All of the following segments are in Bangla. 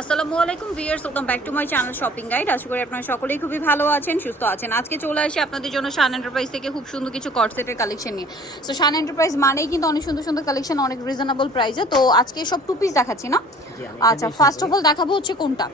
আসসালামু আলাইকুম viewers welcome back to my channel shopping guide. আশা করি আপনারা সকলেই খুবই ভালো আছেন সুস্থ আছেন। আজকে চলে আসি আপনাদের জন্য শান এন্টারপ্রাইজ থেকে খুব সুন্দর কিছু কটসেটের কালেকশন নিয়ে। সো শান এন্টারপ্রাইজ মানেই কিন্তু অনেক সুন্দর সুন্দর কালেকশন অনেক রিজনেবল প্রাইসে তো আজকে সব টু পিস দেখাচ্ছি না? আচ্ছা ফার্স্ট অফ অল দেখাবো হচ্ছে কোনটা।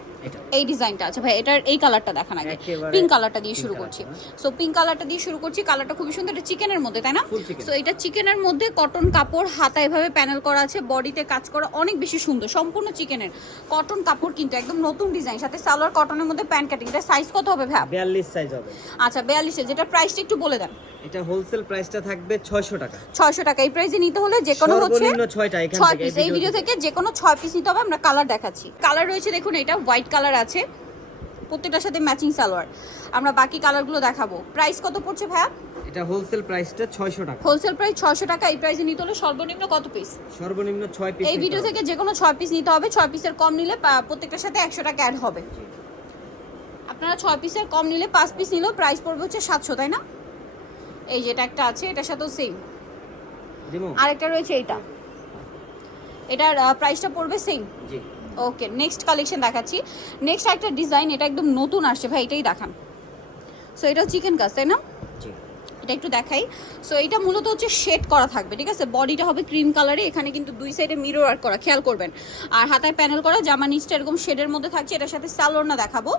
এই ডিজাইনটা আছে। ভাই এটার এই কালারটা দেখান আগে। পিঙ্ক কালারটা দিয়ে শুরু করছি। সো পিঙ্ক কালারটা দিয়ে শুরু করছি। কালারটা খুবই সুন্দর। এটা চিকেনের মধ্যে তাই না? সো এটা চিকেনের মধ্যে কটন কাপড় হাতা এভাবে প্যানেল করা আছে। বডিতে কাজ করা অনেক বেশি সুন্দর। সম্পূর্ণ চিকেনের কটন কাপড় কিন্তু একদম নতুন ডিজাইন সাথে সালোয়ার কটনের মধ্যে প্যান্ট কাটিং এটা সাইজ কত হবে ভাই বিয়াল্লিশ সাইজ হবে। আচ্ছা বিয়াল্লিশে যেটা প্রাইসটা একটু বলে দেন। এটা হোলসেল প্রাইসটা থাকবে ছয়শো টাকা। ছয়শো টাকা। এই প্রাইসে নিতে হলে যে কোনো হচ্ছে সর্বনিম্ন ছয়টা এখান ছয় থেকে এই ভিডিও থেকে যে কোনো ছয় পিস নিতে হবে। আমরা কালার দেখাচ্ছি। কালার রয়েছে দেখুন এটা হোয়াইট কালার আছে। প্রত্যেকটার সাথে ম্যাচিং সালোয়ার। আমরা বাকি কালারগুলো দেখাবো। প্রাইস কত পড়ছে ভাইয়া? এটা হোলসেল প্রাইসটা ছয়শো টাকা। হোলসেল প্রাইস ছয়শো টাকা এই প্রাইসে নিতে হলে সর্বনিম্ন কত পিস সর্বনিম্ন ছয় পিস এই ভিডিও থেকে যে কোনো ছয় পিস নিতে হবে। ছয় পিসের কম নিলে প্রত্যেকটার সাথে একশো টাকা অ্যাড হবে। আপনারা ছয় পিসের কম নিলে পাঁচ পিস নিলেও প্রাইস পড়বে হচ্ছে সাতশো তাই না? এই যেটা একটা আছে এটার সাথেও সেম আরেকটা রয়েছে এটা। এটার প্রাইসটা পড়বে সেম জি। ওকে নেক্সট কালেকশন দেখাচ্ছি। নেক্সট একটা ডিজাইন এটা একদম নতুন আসছে। ভাই, এটাই দেখান। সো এটা চিকেন কাজ তাই না? এটা একটু দেখাই। সো এটা মূলত হচ্ছে শেড করা থাকবে ঠিক আছে? বডিটা হবে ক্রিম কালারে এখানে কিন্তু দুই সাইডে মিরর আর্ট করা খেয়াল করবেন। আর হাতায় প্যানেল করা জামা নিচটা এরকম শেডের মধ্যে থাকছে এটার সাথে সালোয়ার না দেখাবো।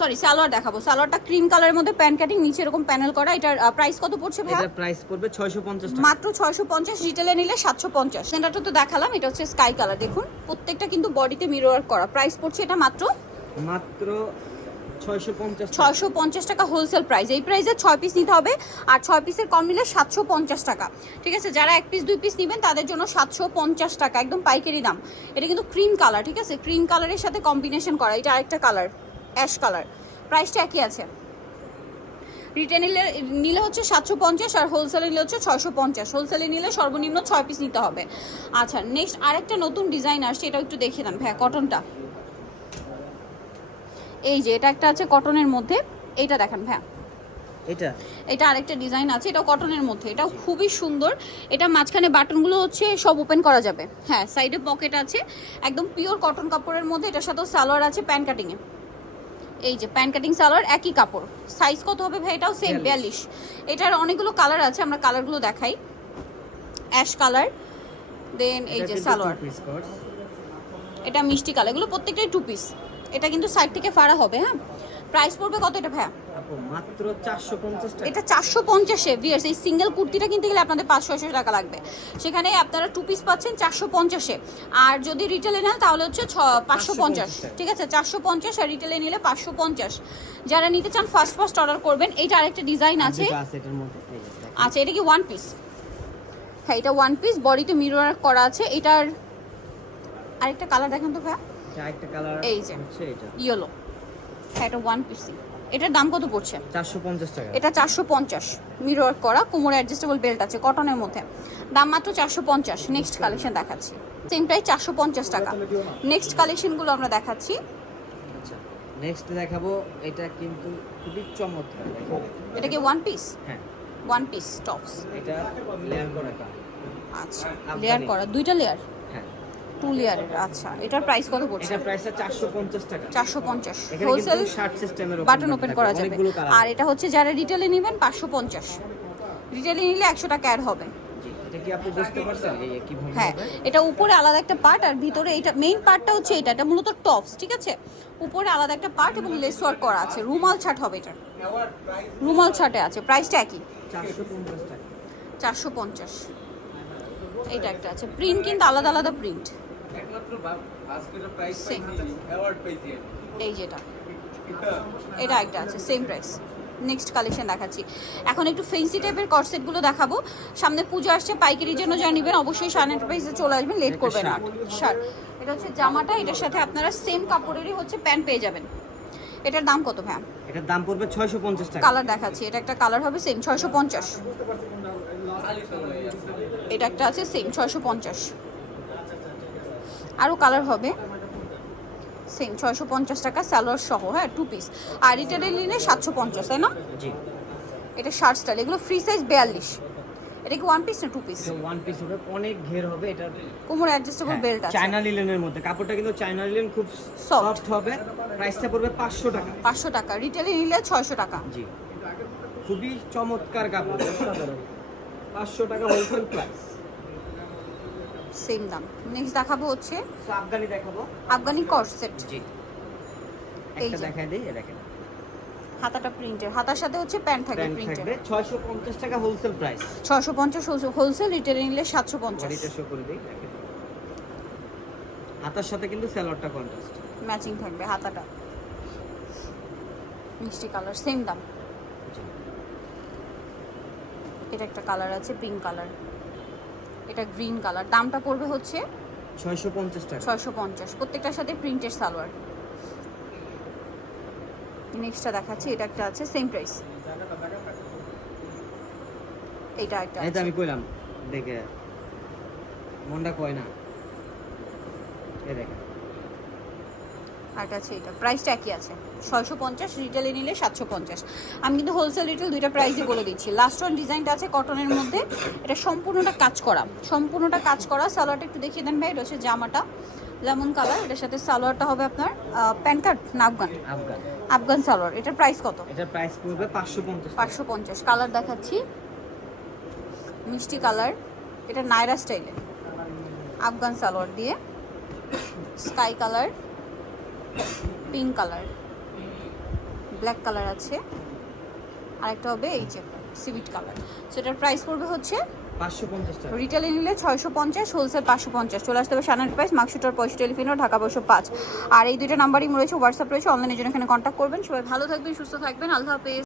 সরি সালোয়ার দেখাবো। সালোয়ারটা ক্রিম কালারের মধ্যে প্যান কাটিং নিচে এরকম প্যানেল করা এটার প্রাইস কত পড়ছে ভাই এটার প্রাইস পড়বে ছয়শো পঞ্চাশ টাকা। মাত্র ছয়শো পঞ্চাশ রিটেলে নিলে সাতশো পঞ্চাশ। সেন্টারটা তো দেখালাম এটা হচ্ছে স্কাই কালার দেখুন। প্রত্যেকটা কিন্তু বডিতে মিরর করা প্রাইস পড়ছে এটা মাত্র মাত্র ছয়শো পঞ্চাশ টাকা। হোলসেল প্রাইস এই প্রাইসে ছয় পিস নিতে হবে, আর ছয় পিসের কম নিলে সাতশো পঞ্চাশ টাকা। ঠিক আছে? যারা এক পিস দুই পিস নেবেন, তাদের জন্য সাতশো পঞ্চাশ টাকা, একদম পাইকারি দাম। এটা কিন্তু ক্রিম কালার ঠিক আছে? ক্রিম কালারের সাথে কম্বিনেশন করা। এটা আরেকটা কালার অ্যাশ কালার প্রাইসটা একই আছে। রিটেল নিলে নিলে হচ্ছে সাতশো পঞ্চাশ, আর হোলসেলে নিলে হচ্ছে ছয়শো পঞ্চাশ। হোলসেলে নিলে সর্বনিম্ন ছয় পিস নিতে হবে। আচ্ছা নেক্সট আরেকটা নতুন ডিজাইন আসছে, এটাও একটু দেখিয়ে দেন ভাইয়া কটনটা এই যে এটা একটা আছে কটনের মধ্যে। এইটা দেখেন ভাইয়া। এটা? এটা আরেকটা ডিজাইন আছে এটাও কটনের মধ্যে। এটাও খুবই সুন্দর। এটা মাঝখানে বাটনগুলো হচ্ছে সব ওপেন করা যাবে। হ্যাঁ সাইডে পকেট আছে। একদম পিওর কটন কাপড়ের মধ্যে এটার সাথেও সালোয়ার আছে প্যান কাটিংয়ে এই যে প্যান কাটিং সালোয়ার একই কাপড়। সাইজ কত হবে ভাই এটাও সেম বিয়াল্লিশ। এটার অনেকগুলো কালার আছে আমরা কালারগুলো দেখাই। অ্যাশ কালার দেন এই যে সালোয়ার। এটা মিষ্টি কালার এগুলো প্রত্যেকটাই টু পিস এটা কিন্তু সাইড থেকে ফাড়া হবে হ্যাঁ? প্রাইস পড়বে কত এটা ভাইয়া? মাত্র চারশো পঞ্চাশ টাকা। এটা চারশো পঞ্চাশে ভিয়ার্স এই সিঙ্গেল কুর্তিটা কিনতে গেলে আপনাদের পাঁচশো ছয়শো টাকা লাগবে। সেখানে আপনারা টু পিস পাচ্ছেন চারশো পঞ্চাশে আর যদি রিটেলে নেন তাহলে হচ্ছে ছ পাঁচশো পঞ্চাশ। 550 ঠিক আছে চারশো পঞ্চাশ আর রিটেলে নিলে পাঁচশো পঞ্চাশ। যারা নিতে চান ফার্স্ট ফার্স্ট অর্ডার করবেন। এইটা আরেকটা ডিজাইন আছে। আচ্ছা এটা কি ওয়ান পিস হ্যাঁ এটা ওয়ান পিস বডিতে মিরর করা আছে। এটার আরেকটা কালার দেখেন তো ভাইয়া। এটা একটা কালার এই যে। হচ্ছে এটা। ইয়েলো হ্যাঁ এটা ওয়ান পিসই এটার দাম কত পড়ছে? চারশো পঞ্চাশ টাকা। এটা মিরর করা কোমরে অ্যাডজাস্টেবল বেল্ট আছে কটনের মধ্যে। দাম মাত্র চারশো পঞ্চাশ। নেক্সট কালেকশন দেখাচ্ছি। সেম প্রাইস চারশো পঞ্চাশ টাকা। নেক্সট কালেকশনগুলো আমরা দেখাচ্ছি। আচ্ছা নেক্সট দেখাবো এটা কিন্তু খুবই চমৎকার এটা কি ওয়ান পিস হ্যাঁ। ওয়ান পিস টপস এটা লেয়ার করা আচ্ছা লেয়ার করা দুইটা লেয়ার হ্যাঁ টু লেয়ারের আচ্ছা এটার প্রাইস কত পড়ছে? এটা চারশো পঞ্চাশ টাকা। চারশো পঞ্চাশ। এখানে হোলসেল কিন্তু শার্ট সিস্টেমের বাটন ওপেন করা যাবে। আর এটা হচ্ছে যারা রিটেলে নেবেন পাঁচশো পঞ্চাশ। রিটেলে নিলে একশো টাকা অ্যাড হবে এটা হ্যাঁ এটা উপরে আলাদা একটা পার্ট আর ভিতরে এটা মেইন পার্টটা হচ্ছে এটা এটা মূলত টপস ঠিক আছে? উপরে আলাদা একটা পার্ট এবং লেস ওয়ার্ক করা আছে। রুমাল ছাট হবে এটা রুমাল ছাটে আছে। প্রাইসটা একই। চারশো পঞ্চাশ এইটা একটা আছে। প্রিন্ট কিন্তু আলাদা আলাদা প্রিন্ট একমাত্র বা- প্রাইস পাইছি অ্যাওয়ার্ড পাইছি এই যেটা। এটা একটা আছে সেম প্রাইস নেক্সট কালেকশন দেখাচ্ছি। এখন একটু ফেন্সি টাইপের কটসেটগুলো দেখাবো। সামনে পুজো আসছে পাইকারির জন্য যা নেবেন অবশ্যই শান এন্টারপ্রাইজে চলে আসবেন লেট করবেন না। শার্ট এটা হচ্ছে জামাটা এটার সাথে আপনারা সেম কাপড়েরই হচ্ছে প্যান্ট পেয়ে যাবেন। এটার দাম কত ভ্যাম এটার দাম পড়বে ছয়শো পঞ্চাশ টাকা। কালার দেখাচ্ছি এটা একটা কালার হবে সেম ছয়শো পঞ্চাশ। এটা একটা আছে সেম ছয়শো পঞ্চাশ। আরও কালার হবে। সেম ছয়শো পঞ্চাশ টাকা স্যালোয়ার সহ হ্যাঁ টু পিস আর রিটেলে নিলে সাতশো পঞ্চাশ তাই না? জি। এটা শার্ট স্টাইল এগুলো ফ্রি সাইজ বিয়াল্লিশ। এটা কি ওয়ান পিস না টু পিস ওয়ান পিস হবে অনেক ঘের হবে এটা কোমর অ্যাডজাস্টেবল বেল্ট আছে। চায়না লিলেনের মধ্যে। কাপড়টা কিন্তু চায়না লিলেন খুব. সফট হবে। প্রাইসটা পড়বে পাঁচশো টাকা। পাঁচশো টাকা। রিটেলে নিলে ছয়শো টাকা। জি। খুবই চমৎকার কাপড়। পাঁচশো টাকা হোলসেল প্রাইস সেম দাম। নেক্সট দেখাবো হচ্ছে আফগানি দেখাবো। আফগানি কর্সেট জি। একটা। দেখাই দিই এ দেখেন। হাতাটা প্রিন্টের হাতার সাথে হচ্ছে প্যান্ট থাকবে প্রিন্টের থাকবে। ছয়শো পঞ্চাশ টাকা হোলসেল প্রাইস ছয়শো পঞ্চাশ হোলসেল রিটেলে নিলে সাতশো পঞ্চাশ। বডিটা শো করে দিই দেখেন। হাতার সাথে কিন্তু স্যালোয়ারটা কন্ট্রাস্ট ম্যাচিং থাকবে হাতাটা। মিষ্টি কালার সেম দাম। এটা একটা কালার আছে পিঙ্ক কালার এটা গ্রিন কালার। দামটা পড়বে হচ্ছে ছয়শো পঞ্চাশ টাকা। ছয়শো পঞ্চাশ। প্রত্যেকটার সাথে প্রিন্টের সালোয়ার। নেক্সটটা দেখাচ্ছি এটা একটা আছে সেম প্রাইস এটা একটা এটা আমি কইলাম দেখে। মনটা কয় না? এ দেখেন। আর এটা আছে এটা। প্রাইসটা একই আছে। ছয়শো পঞ্চাশ রিটেলে নিলে সাতশো পঞ্চাশ। আমি কিন্তু হোলসেল রিটেল দুইটা প্রাইসই বলে দিচ্ছি। লাস্ট ওয়ান ডিজাইনটা আছে কটনের মধ্যে। এটা সম্পূর্ণটা কাজ করা। সম্পূর্ণটা কাজ করা। সালোয়ারটা একটু দেখিয়ে দেন ভাই এটা হচ্ছে জামাটা। লেমন কালার এটার সাথে সালোয়ারটা হবে আপনার প্যান্ট কার্ড না আফগান? আফগান। আফগান সালোয়ার। এটার প্রাইস কত? এটার প্রাইস পড়বে পাঁচশো পঞ্চাশ পাঁচশো পঞ্চাশ। কালার দেখাচ্ছি। মিষ্টি কালার এটা নায়রা স্টাইলে আফগান সালোয়ার দিয়ে। Sky colour pink colour black colour আছে। আরেকটা হবে এই যে সিভিট কালার সেটার প্রাইস পড়বে হচ্ছে পাঁচশো পঞ্চাশ টাকা। রিটেলে নিলে ছয়শো পঞ্চাশ হোলসেল পাঁচশো পঞ্চাশ। চলে আসতে হবে সানার প্রাইস মার্কশুটার পয়সা টেলিফোন ঢাকা বসো পাঁচ। আর এই দুইটা নাম্বারই রয়েছে হোয়াটসঅ্যাপ রয়েছে অনলাইনের জন্য এখানে কন্ট্যাক্ট করবেন। সবাই ভালো থাকবেন সুস্থ থাকবেন। আল্লাহ হাফেজ।